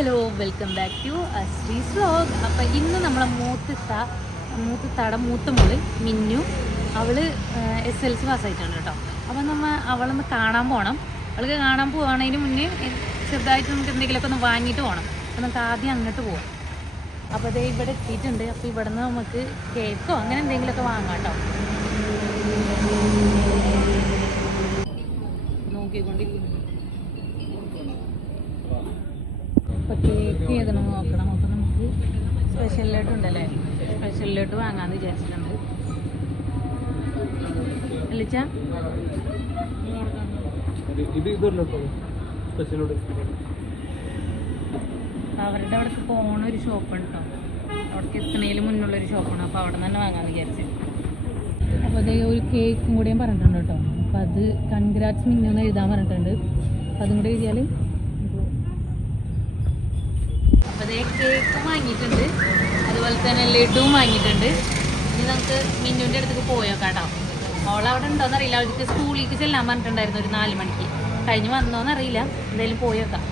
Hello welcome back to Sree's vlog അപ്പം ഇന്ന് നമ്മളെ മൂത്തിത്ത മൂത്തിത്താടെ മൂത്ത മോൾ മിന്നു അവൾ എസ് എൽ സി പാസ്സായിട്ടുണ്ട് കേട്ടോ. അപ്പം നമ്മൾ അവളൊന്ന് കാണാൻ പോകണം അവൾക്ക് കാണാൻ പോവാണതിന് മുന്നേ ചെറുതായിട്ട് നമുക്ക് എന്തെങ്കിലുമൊക്കെ ഒന്ന് വാങ്ങിയിട്ട് പോകണം അപ്പം നമുക്ക് ആദ്യം അങ്ങോട്ട് പോവാം. അപ്പോൾ അതേ ഇവിടെ എത്തിയിട്ടുണ്ട്. അപ്പോൾ ഇവിടെ നിന്ന് നമുക്ക് കേക്കോ അങ്ങനെ എന്തെങ്കിലുമൊക്കെ വാങ്ങാം കേട്ടോ നോക്കിക്കൊണ്ടിരിക്കുന്നു അപ്പോൾ കേക്ക് ഏതാണ് നോക്കണം അപ്പോൾ നമുക്ക് സ്പെഷ്യലായിട്ട് ഉണ്ടല്ലേ സ്പെഷ്യലായിട്ട് വാങ്ങാമെന്ന് വിചാരിച്ചിട്ടുണ്ട്. അല്ലിച്ച? അവരുടെ അവിടെ പോണ ഒരു ഷോപ്പാണ് കേട്ടോ അവിടേക്ക് എത്തണേലും മുന്നുള്ളൊരു ഷോപ്പാണ്. അപ്പോൾ അവിടെ തന്നെ വാങ്ങാമെന്ന് വിചാരിച്ചു. അപ്പോൾ അതേ ഒരു കേക്കും കൂടെയും പറഞ്ഞിട്ടുണ്ട് കേട്ടോ അപ്പോൾ അത് കൺഗ്രാറ്റ്സ് മിന്നു എഴുതാൻ പറഞ്ഞിട്ടുണ്ട്. അപ്പോൾ അതും കൂടെ എഴുതിയാൽ അപ്പോൾ അതേ കേക്ക് വാങ്ങിയിട്ടുണ്ട്. അതുപോലെ തന്നെ ലഡുവും വാങ്ങിയിട്ടുണ്ട്. ഇനി നമുക്ക് മിന്നുവിന്റെ അടുത്തേക്ക് പോയോ കേട്ടോ. മോളവിടെ അവിടെ അറിയില്ല. അവർക്ക് സ്കൂളിലേക്ക് ചെല്ലാൻ പറഞ്ഞിട്ടുണ്ടായിരുന്നു ഒരു നാല് മണിക്ക്. കഴിഞ്ഞ് വന്നോന്ന് അറിയില്ല. എന്തായാലും പോയേക്കാം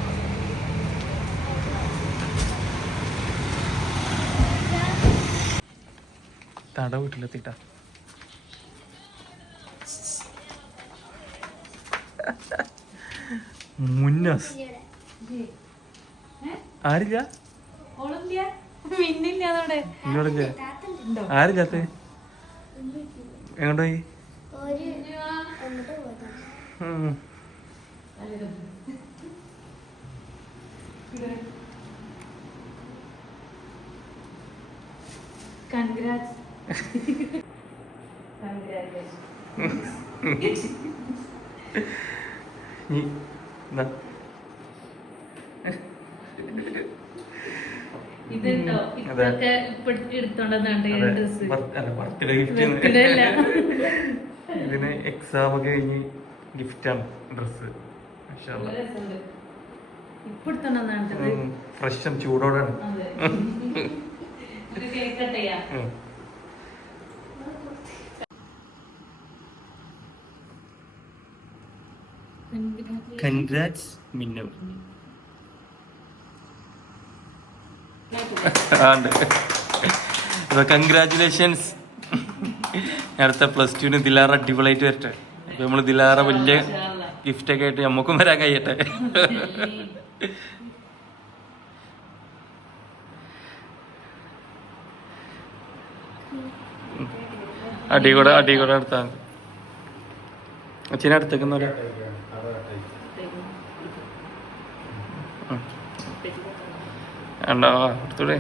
തട വീട്ടിലെത്തിട്ടാ. മുന്നസ്. ആരില്ല? മിന്നില്ല അതോടെ. ആരില്ലാത്ത? എങ്ങോട്ടായി? ഉം. കൺഗ്രാറ്റ്സ്. നീ എന്നാ ഇതുണ്ടോ ഇതൊക്കെ ഇപ്പൊ എടുത്തോണ്ടെന്നുണ്ട് ഡ്രസ്. ഇതിന് എക്സാം ഒക്കെ കഴിഞ്ഞ് ഗിഫ്റ്റാണ് അതെ. ഇത് കേക്കട്ടെയാ കൺഗ്രാറ്റ്സ് മിന്നു അപ്പൊ കൺഗ്രാറ്റുലേഷൻസ് അടുത്ത പ്ലസ് ടുവിന് ദിലാറ അടിപൊളിയായിട്ട് വരട്ടെ. അപ്പൊ നമ്മൾ ദിലാറ വലിയ ഗിഫ്റ്റ് ഒക്കെ ആയിട്ട് നമുക്കും വരാൻ കഴിയട്ടെ. അടി കൂടെ അടി കൂടെ അടുത്താ അച്ഛനെ അടുത്തേക്കുന്നവരെ ഉണ്ടോ എടുത്തൂടെ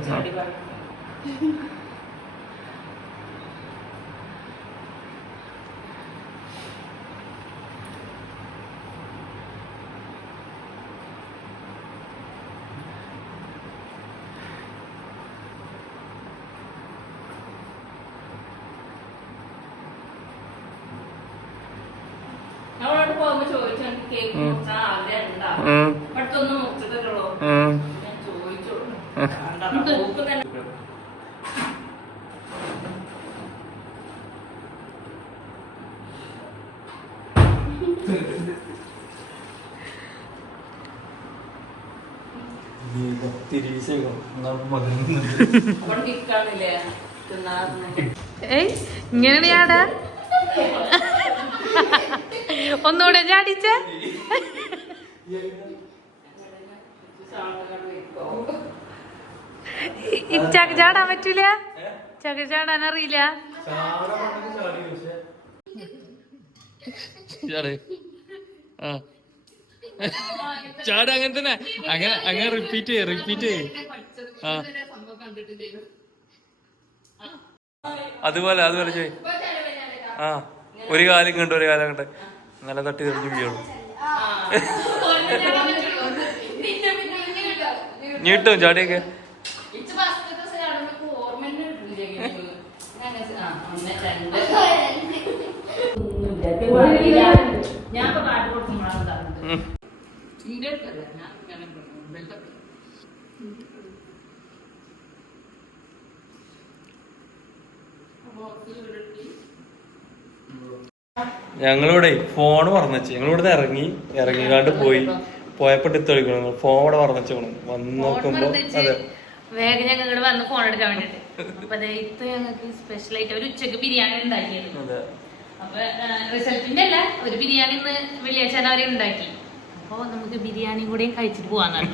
ചോദിച്ചു കേക്ക് ആഗ്രഹം ഉണ്ടാ? ഏയ് ഇങ്ങനെയാണ് ഞാടാ ഒന്നുകൂടെ ചാടിച്ച ചാടാൻ പറ്റൂല? ചാടാൻ അറിയില്ല. ചാട്. അങ്ങനെ തന്നെ. അങ്ങനെ അങ്ങനെ റിപ്പീറ്റ് ചെയ്യ റിപ്പീറ്റ് ചെയ്യ. ആ. അതുപോലെ അതുപോലെ ചെയ് ആ. ഒരു കാലം കണ്ട് ഒരു കാലം കണ്ട് നല്ല തട്ടി തെളിഞ്ഞു വീഴും. ഞീട്ടും ചാടിയൊക്കെ. ഞാൻ പാട്ട് അടുത്തല്ല ഞാൻ ബെൽറ്റൊക്കെ ഞങ്ങളിവിടെ ഫോണ് പറഞ്ഞു ഞങ്ങളിവിടുന്ന് ഇറങ്ങി ഇറങ്ങിക്കാണ്ട് പോയി. പോയപ്പോ എടുത്ത് കളിക്കണം. ഫോൺ അവിടെ പറഞ്ഞു വന്ന് നോക്കുമ്പോ അതെ. വേഗം ഞങ്ങൾ ഇങ്ങോട്ട് വന്ന് ഫോൺ എടുക്കാൻ വേണ്ടിട്ട്. അപ്പൊ ഞങ്ങൾക്ക് സ്പെഷ്യൽ ആയിട്ട് ഒരു ഉച്ചയ്ക്ക് ബിരിയാണി ഉണ്ടാക്കിയത് അപ്പൊ റിസൾട്ടിന്റെ അല്ല ഒരു ബിരിയാണി ഇന്ന് വെള്ളിയാഴ്ച അവരെ ഉണ്ടാക്കി. അപ്പൊ നമുക്ക് ബിരിയാണി കൂടെയും കഴിച്ചിട്ട് പോവാന്നാണ്.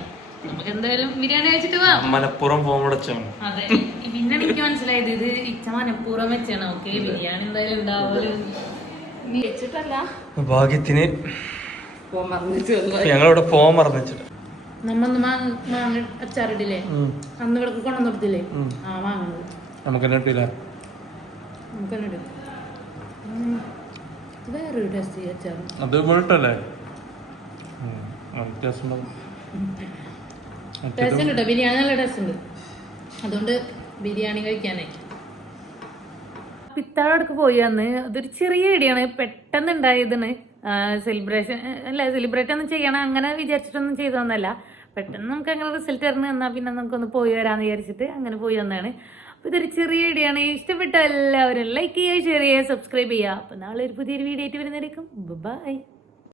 നമുക്ക് എന്തായാലും ബിരിയാണി കഴിച്ചിട്ട് പോവാം. മലപ്പുറം ഫോൺ അതെ. പിന്നെ എനിക്ക് മനസ്സിലായത് ഇത് ഇച്ച മലപ്പുറം വെച്ചാണ്. ഓക്കെ ബിരിയാണി എന്തായാലും വെച്ചിട്ടല്ല? ഭാഗ്യത്തിന് പോകാൻ ഞങ്ങളിവിടെ ഫോൺ മറന്നു വെച്ചിട്ട്. നമ്മന്ന് മാങ്ങ അച്ചാറിടില്ലേ? അന്ന് ഇവിടെ കൊണ്ടുവന്നിട്ടില്ലേ? ആ വാങ്ങുന്നത് നമുക്ക് തന്നെ കിട്ടില്ല നമുക്ക് തന്നെ ഇടും. ഉം. ഇത് വേറൊരു ടേസ്റ്റ് ഈ അച്ചാർ അത് ടേസ്റ്റ് ഉണ്ട്. കേട്ടോ ബിരിയാണി നല്ല ടേസ്റ്റ് ഉണ്ട്. അതുകൊണ്ട് ബിരിയാണി കഴിക്കാനേ പിത്താഴടക്ക് പോയി അന്ന്. അതൊരു ചെറിയ ഐഡിയാണ് പെട്ടെന്ന് ഉണ്ടായതിന് സെലിബ്രേഷൻ അല്ല സെലിബ്രേറ്റ് ഒന്നും ചെയ്യണം. അങ്ങനെ വിചാരിച്ചിട്ടൊന്നും ചെയ്തതൊന്നല്ല പെട്ടെന്ന് നമുക്ക് അങ്ങനെ റിസൾട്ട് തരണം എന്നാൽ പിന്നെ നമുക്കൊന്ന് പോയി വരാമെന്ന് വിചാരിച്ചിട്ട് അങ്ങനെ പോയി വന്നതാണ്. അപ്പോൾ ഇതൊരു ചെറിയ വീഡിയോ ആണ് ഇഷ്ടപ്പെട്ട എല്ലാവരും ലൈക്ക് ചെയ്യുക ഷെയർ ചെയ്യുക സബ്സ്ക്രൈബ് ചെയ്യുക. അപ്പോൾ നാളെ ഒരു പുതിയൊരു വീഡിയോ ആയിട്ട് വരുന്നതായിരിക്കും. ബൈ